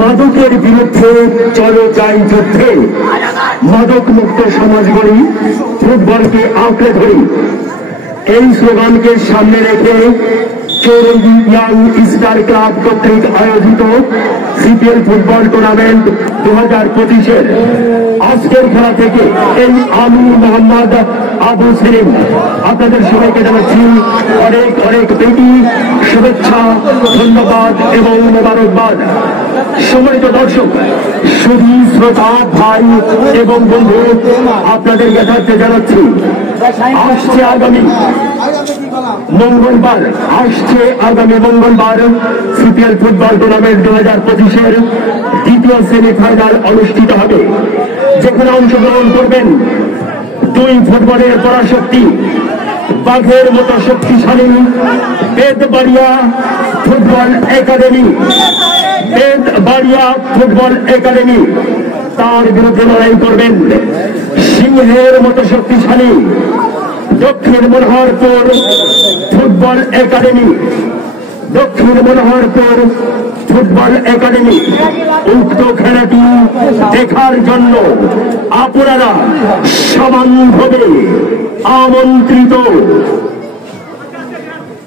মাদকের বিরুদ্ধে চলো যাই যুদ্ধে, মাদক মুক্ত সমাজ গড়ি, ফুটবলকে আঁকড়ে ধরি। এই স্লোগানকে সামনে রেখে চৌরঙ্গি ইয়াং স্টার ক্লাব কর্তৃক আয়োজিত সিপিএল ফুটবল টুর্নামেন্ট 2025-এর আজকের খেলা থেকে এই আমি মোহাম্মদ আবু সেলিম আপনাদের সবাইকে জানাচ্ছি অনেক অনেক প্রীতি, শুভেচ্ছা, ধন্যবাদ এবং মোবারকবাদ। সম্মানিত দর্শক, সুধী শ্রোতা ভাই এবং বন্ধু, আপনাদের যথার্থে জানাচ্ছি আসছে আগামী মঙ্গলবার সিপিএল ফুটবল টুর্নামেন্ট 2025-এর দ্বিতীয় সেমিফাইনাল অনুষ্ঠিত হবে, যেখানে অংশগ্রহণ করবেন দুই ফুটবলের পরাশক্তি, বাঘের মতো শক্তিশালী বেতবাড়িয়া ফুটবল একাডেমি, তার বিরুদ্ধে লড়াই করবেন সিংহের মতো শক্তিশালী দক্ষিণ মনোহরপুর ফুটবল একাডেমি। উক্ত খেলাটি দেখার জন্য আপনারা সমানভাবে আমন্ত্রিত।